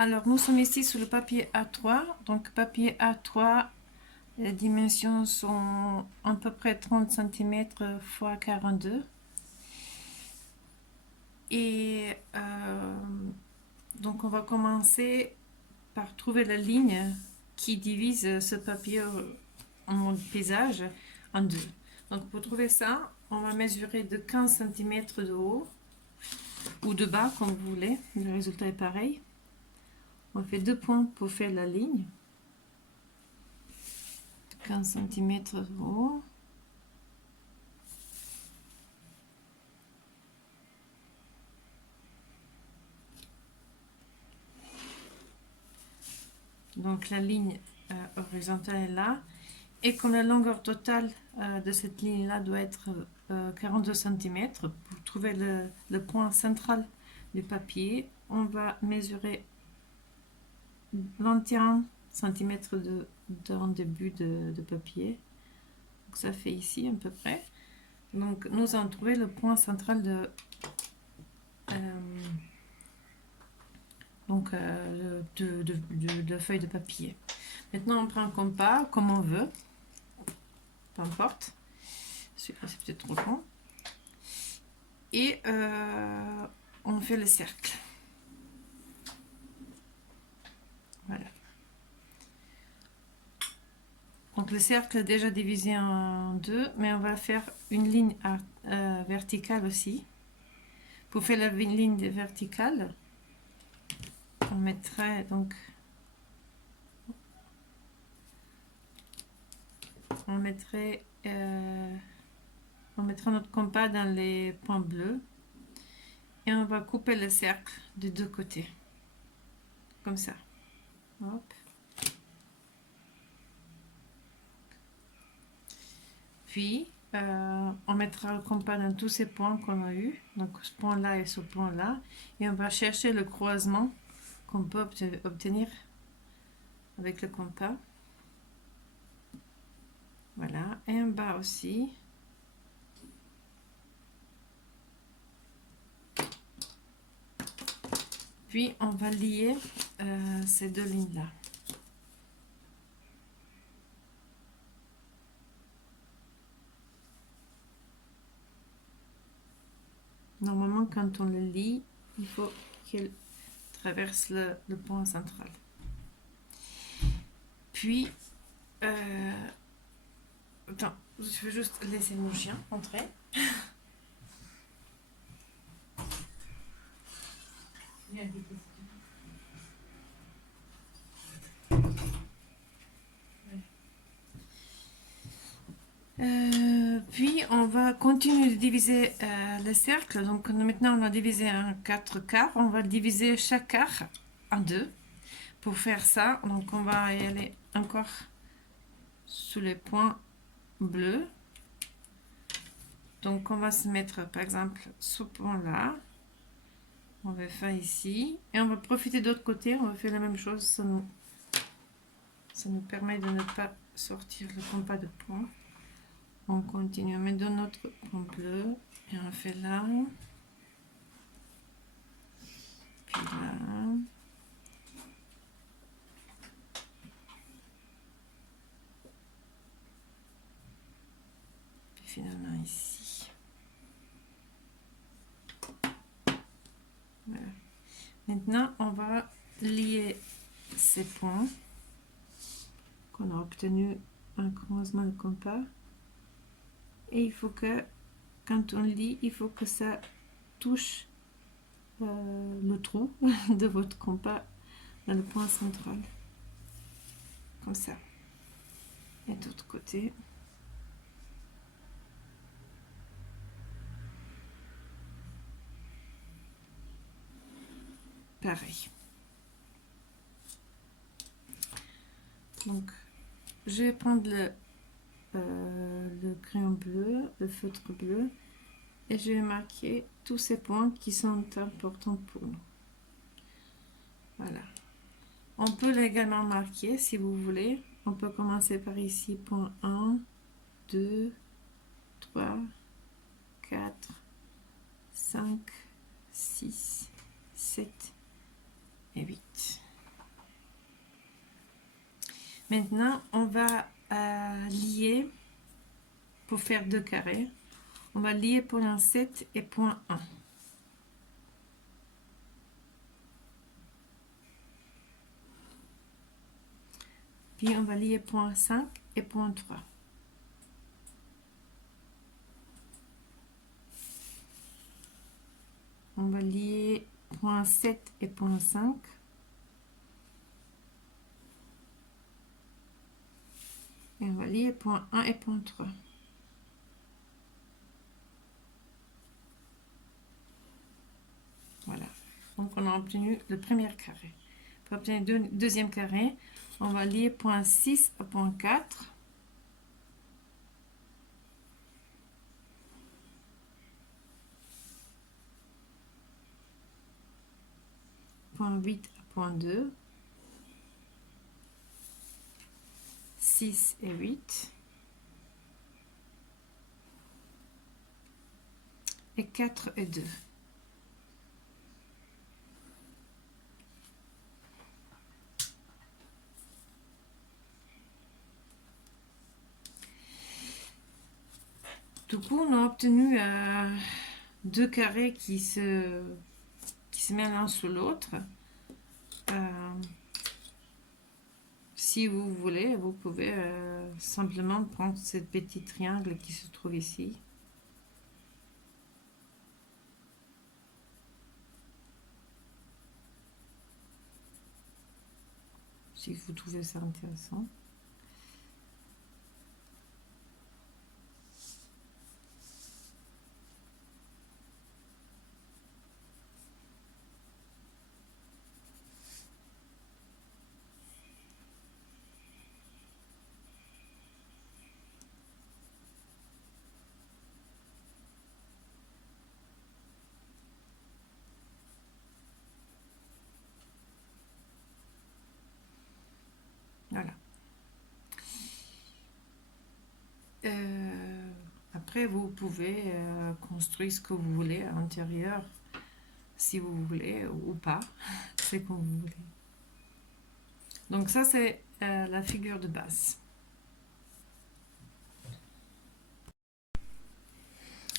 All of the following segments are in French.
Alors, nous sommes ici sur le papier A3. Donc, papier A3, les dimensions sont à peu près 30 cm x 42. Et donc, on va commencer par trouver la ligne qui divise ce papier en mode paysage en deux. Donc, pour trouver ça, on va mesurer de 15 cm de haut ou de bas, comme vous voulez. Le résultat est pareil. On fait 2 points pour faire la ligne. 15 cm de haut. Donc la ligne horizontale est là. Et comme la longueur totale de cette ligne-là doit être 42 cm, pour trouver le point central du papier, on va mesurer 21 cm d'un début de papier. Donc ça fait ici à peu près. Donc nous avons trouvé le point central de la feuille de papier. Maintenant on prend un compas comme on veut, peu importe. Celui-là c'est peut-être trop grand. Et on fait le cercle. Voilà. Donc le cercle est déjà divisé en deux, mais on va faire une ligne verticale aussi. Pour faire la ligne verticale, on mettrait donc on mettra notre compas dans les points bleus et on va couper le cercle de deux côtés, comme ça. Hop. Puis on mettra le compas dans tous ces points qu'on a eu, donc ce point là et ce point là, et on va chercher le croisement qu'on peut obtenir avec le compas. Voilà, et en bas aussi. Puis on va lier ces deux lignes là. Normalement, quand on le lie, il faut qu'il traverse le point central. Puis, attends, je vais juste laisser mon chien entrer. Puis on va continuer de diviser le cercle. Donc maintenant on a divisé en 4 quarts. On va diviser chaque quart en deux. Pour faire ça, donc on va y aller encore sous les points bleus. Donc on va se mettre par exemple ce point là. On va faire ici. Et on va profiter de l'autre côté. On va faire la même chose. Ça nous permet de ne pas sortir le compas de point. On continue, on met de notre point bleu et on fait là, puis là, puis finalement ici. Voilà. Maintenant, on va lier ces points qu'on a obtenu en croisement de compas. Et il faut que, quand on lie, il faut que ça touche le trou de votre compas dans le point central. Comme ça. Et de l'autre côté. Pareil. Donc, je vais prendre le crayon bleu, le feutre bleu, et je vais marquer tous ces points qui sont importants pour nous. Voilà. On peut également marquer, si vous voulez, on peut commencer par ici, point 1, 2, 3, 4, 5, 6, 7 et 8. Maintenant, on va lier pour faire 2 carrés. On va lier point 7 et point 1. Puis on va lier point 5 et point 3. On va lier point 7 et point 5. Et on va lier point 1 et point 3. Voilà. Donc on a obtenu le premier carré. Pour obtenir le deuxième carré, on va lier point 6 à point 4. Point 8 à point 2. 6 et 8. Et 4 et 2. Du coup, on a obtenu 2 carrés qui se mettent l'un sous l'autre. Si vous voulez, vous pouvez simplement prendre ce petit triangle qui se trouve ici. Si vous trouvez ça intéressant. Voilà. Après, vous pouvez construire ce que vous voulez à l'intérieur, si vous voulez ou pas, c'est comme vous voulez. Donc ça, c'est la figure de base.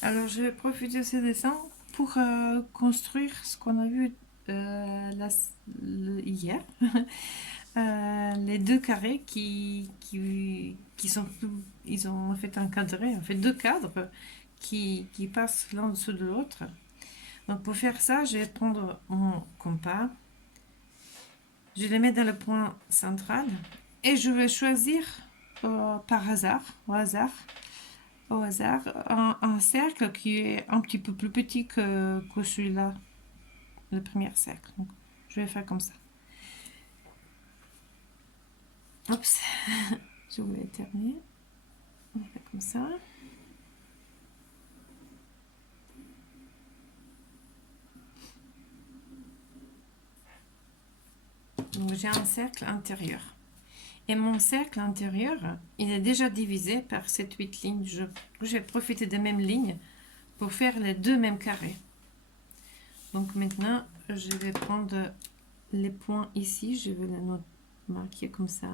Alors, je vais profiter de ce dessin pour construire ce qu'on a vu hier. Les 2 carrés qui sont, ils ont fait un cadré, en fait 2 cadres qui passent l'un dessous de l'autre. Donc pour faire ça, je vais prendre mon compas, je vais le mettre dans le point central et je vais choisir par hasard, un cercle qui est un petit peu plus petit que celui-là, le premier cercle. Donc, je vais faire comme ça. Oups, je voulais terminer. On fait comme ça. Donc j'ai un cercle intérieur. Et mon cercle intérieur, il est déjà divisé par ces 8 lignes. Je vais profiter des mêmes lignes pour faire les 2 mêmes carrés. Donc maintenant, je vais prendre les points ici. Je vais les marquer comme ça.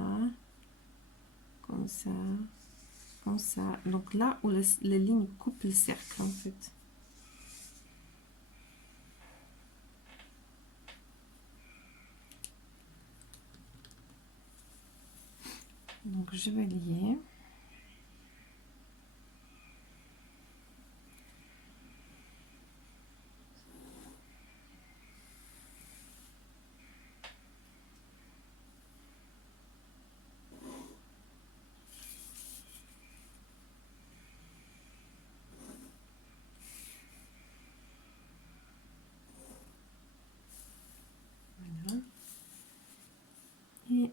Comme ça. Comme ça. Donc là où les lignes coupent le cercle en fait. Donc je vais lier. Voilà. Et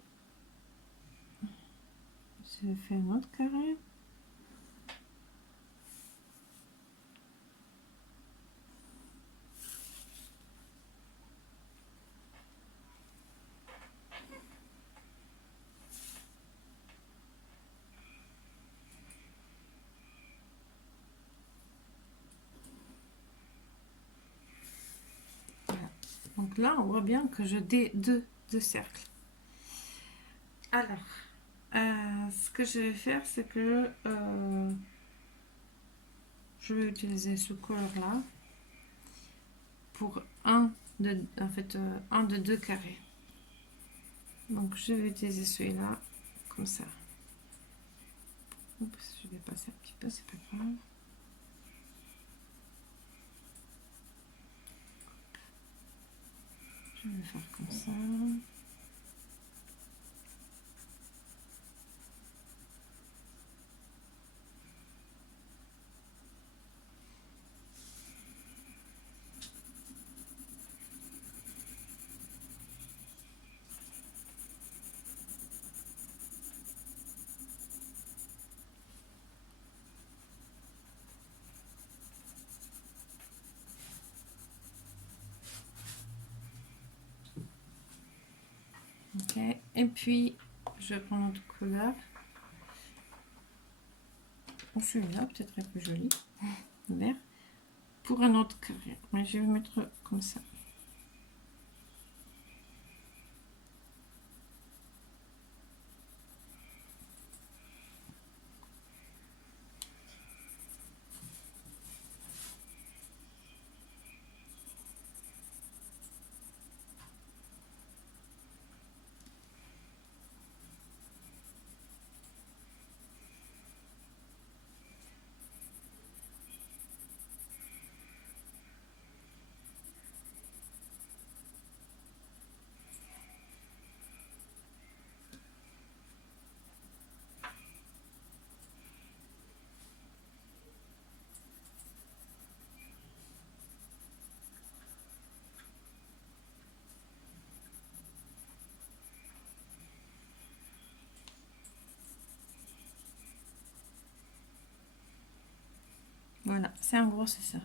je vais faire un autre carré. Voilà. Donc là, on voit bien que je deux cercles. Alors, Ce que je vais faire, c'est que je vais utiliser ce couleur là pour un de deux carrés. Donc je vais utiliser celui-là comme ça. Oups, je vais passer un petit peu, c'est pas grave. Je vais faire comme ça. Ok, et puis je prends notre couleur. Celui-là, peut-être un peu joli, vert, pour un autre carré. Mais je vais mettre comme ça. Voilà, c'est en gros, c'est ça.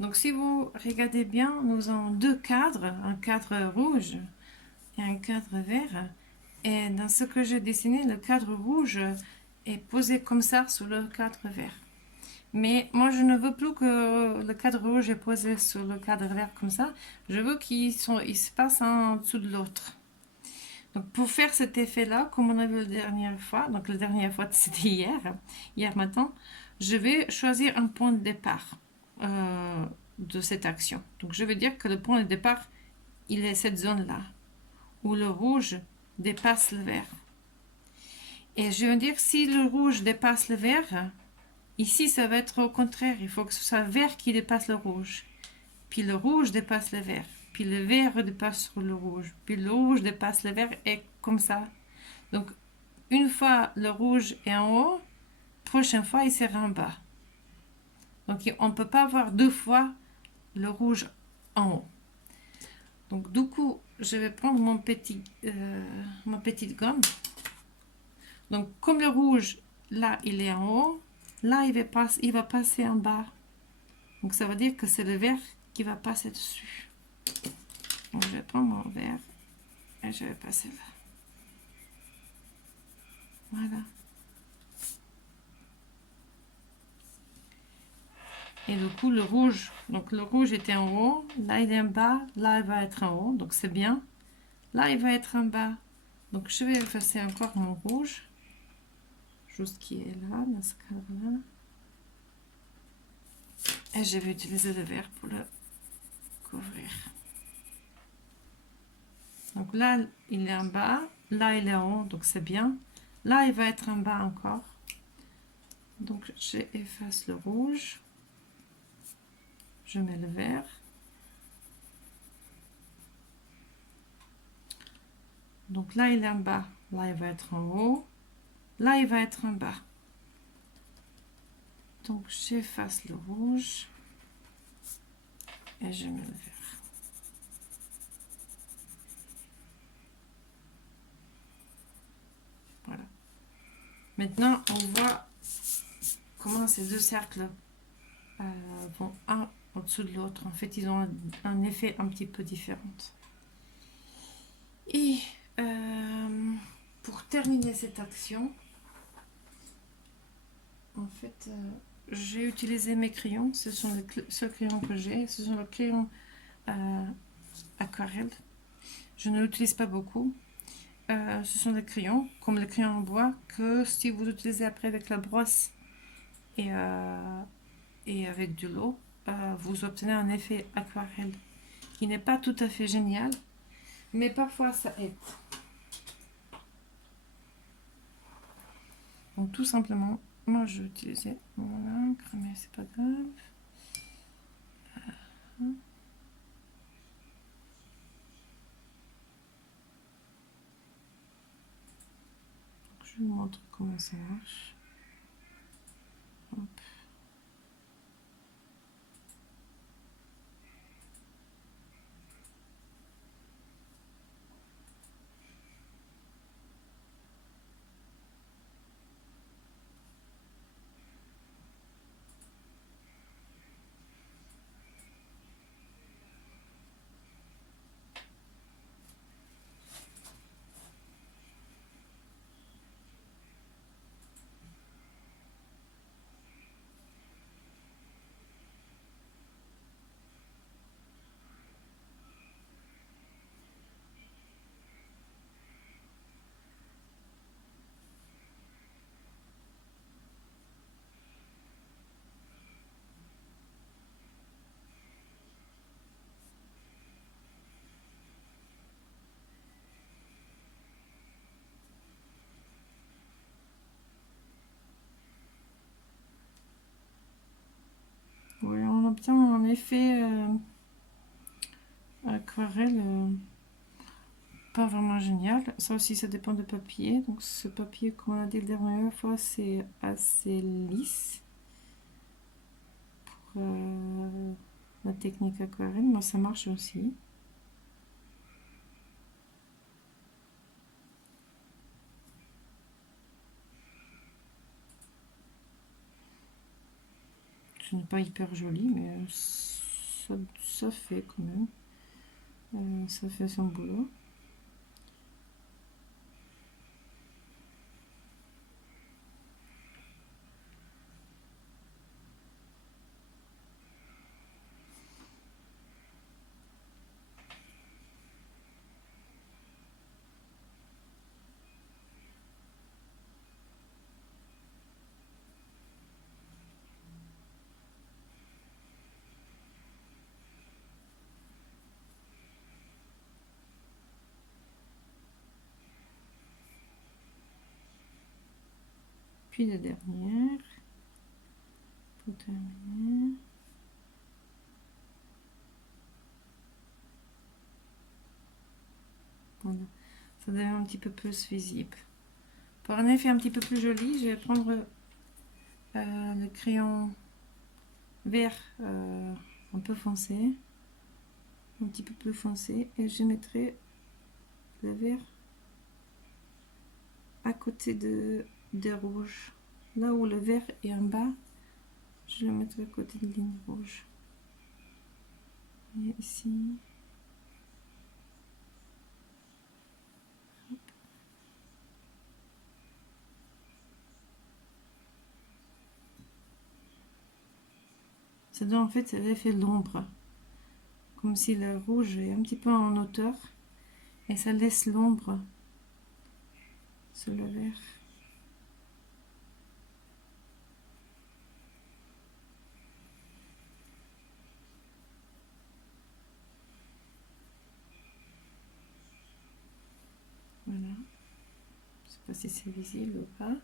Donc si vous regardez bien, nous avons deux cadres, un cadre rouge et un cadre vert. Et dans ce que j'ai dessiné, le cadre rouge est posé comme ça sur le cadre vert. Mais moi, je ne veux plus que le cadre rouge est posé sur le cadre vert comme ça. Je veux qu'ils se passent en dessous de l'autre. Donc pour faire cet effet-là, comme on a vu la dernière fois, donc la dernière fois c'était hier matin, je vais choisir un point de départ de cette action. Donc je vais dire que le point de départ, il est cette zone-là, où le rouge dépasse le vert. Et je veux dire, si le rouge dépasse le vert, ici ça va être au contraire, il faut que ce soit vert qui dépasse le rouge. Puis le rouge dépasse le vert. Puis le vert dépasse sur le rouge. Puis le rouge dépasse le vert et comme ça. Donc, une fois le rouge est en haut, prochaine fois il sera en bas. Donc, on ne peut pas avoir deux fois le rouge en haut. Donc, du coup, je vais prendre ma petite gomme. Donc, comme le rouge, là, il est en haut, là, il va passer en bas. Donc, ça veut dire que c'est le vert qui va passer dessus. Donc, je vais prendre mon verre et je vais passer là. Voilà. Et du coup, le rouge, donc le rouge était en haut, là il est en bas, là il va être en haut, donc c'est bien. Là il va être en bas. Donc je vais effacer encore mon rouge, juste qui est là, dans ce cadre-là. Et je vais utiliser le vert pour le couvrir. Donc là, il est en bas, là il est en haut, donc c'est bien. Là, il va être en bas encore. Donc j'efface le rouge. Je mets le vert. Donc là, il est en bas. Là, il va être en haut. Là, il va être en bas. Donc j'efface le rouge. Et je mets le vert. Voilà. Maintenant, on voit comment ces deux cercles vont un au-dessous de l'autre. En fait, ils ont un effet un petit peu différent. Et pour terminer cette action, en fait, j'ai utilisé mes crayons. Ce sont les seuls crayons que j'ai. Ce sont les crayons aquarelle. Je ne l'utilise pas beaucoup. ce sont des crayons, comme les crayons en bois, que si vous utilisez après avec la brosse et avec de l'eau, vous obtenez un effet aquarelle qui n'est pas tout à fait génial, mais parfois ça aide. Donc tout simplement, moi je vais utiliser, voilà, cramer c'est pas grave. Je vous montre comment ça marche. Hop. Voilà, on obtient un effet aquarelle pas vraiment génial. Ça aussi, ça dépend du papier. Donc ce papier, comme on a dit la dernière fois, c'est assez lisse pour la technique aquarelle. Moi, ça marche aussi. Ce n'est pas hyper joli, mais ça fait quand même. Ça fait son boulot. Puis la dernière, pour terminer. Voilà, ça devient un petit peu plus visible. Pour un effet un petit peu plus joli, je vais prendre le crayon vert un peu foncé, un petit peu plus foncé, et je mettrai le vert à côté de rouge. Là où le vert est en bas, je le mettrai à côté de ligne rouge. Et ici. Hop. Ça donne en fait l'effet de l'ombre. Comme si le rouge est un petit peu en hauteur. Et ça laisse l'ombre sur le vert. Voilà. Je ne sais pas si c'est visible ou pas.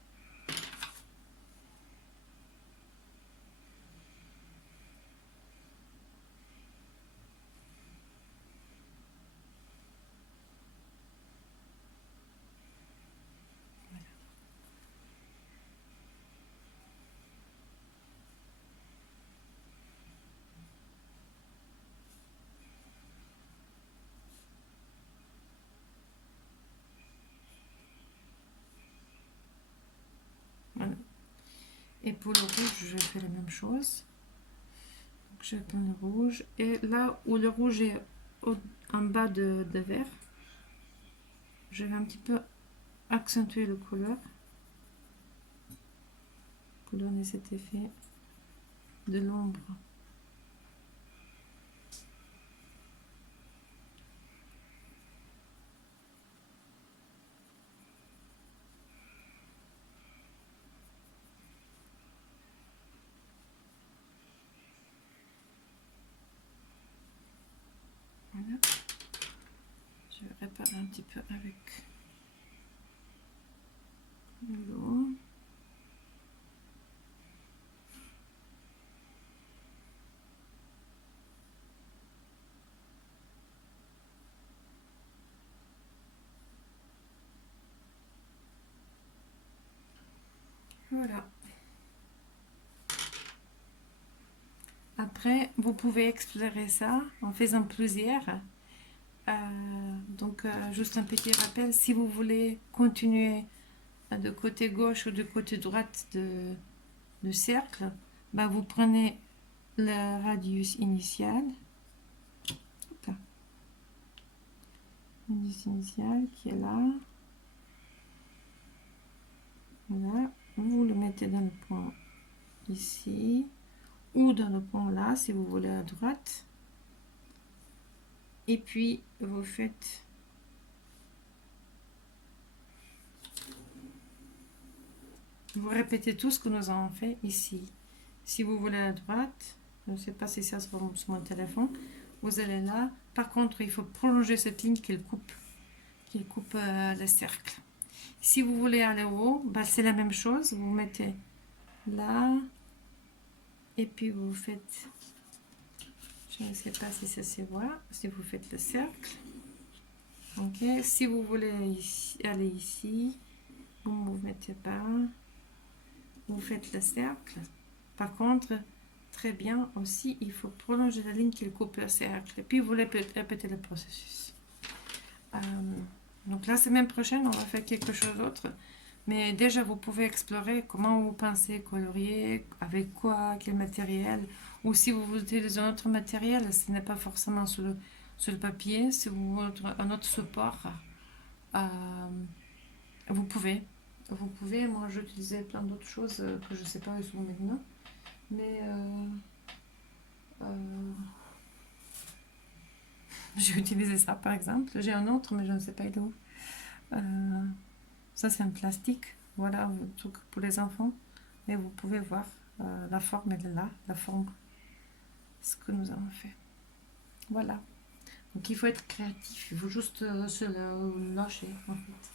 Voilà. Et pour le rouge, je fais la même chose. Donc, je prends le rouge. Et là où le rouge est en bas de vert, je vais un petit peu accentuer le couleur pour donner cet effet de l'ombre. faire un petit peu avec l'eau. Voilà. Après, vous pouvez explorer ça en faisant plusieurs. Juste un petit rappel, si vous voulez continuer de côté gauche ou de côté droite de cercle, bah vous prenez le radius initial. Radius initial qui est là. Voilà. Vous le mettez dans le point ici ou dans le point là si vous voulez à droite. Et puis vous faites vous répétez tout ce que nous avons fait ici. Si vous voulez à droite, je ne sais pas si ça se voit sur mon téléphone, vous allez là. Par contre, il faut prolonger cette ligne qu'il coupe le cercle. Si vous voulez aller au haut, bah, c'est la même chose. Vous mettez là et puis vous faites, je ne sais pas si ça se voit, si vous faites le cercle. Ok. Si vous voulez aller ici, vous ne vous mettez pas. Vous faites le cercle. Par contre, très bien aussi, il faut prolonger la ligne qui coupe le cercle. Et puis vous répétez le processus. Donc la semaine prochaine, on va faire quelque chose d'autre. Mais déjà, vous pouvez explorer comment vous pensez colorier, avec quoi, quel matériel. Ou si vous utilisez un autre matériel, ce n'est pas forcément sur le papier, si vous voulez un autre support, vous pouvez. Vous pouvez, moi j'utilisais plein d'autres choses que je ne sais pas où ils sont maintenant. Mais j'ai utilisé ça par exemple. J'ai un autre, mais je ne sais pas il est où. Ça c'est un plastique. Voilà, un truc pour les enfants. Mais vous pouvez voir la forme, elle est là. La forme, ce que nous avons fait. Voilà. Donc il faut être créatif. Il faut juste se lâcher en fait.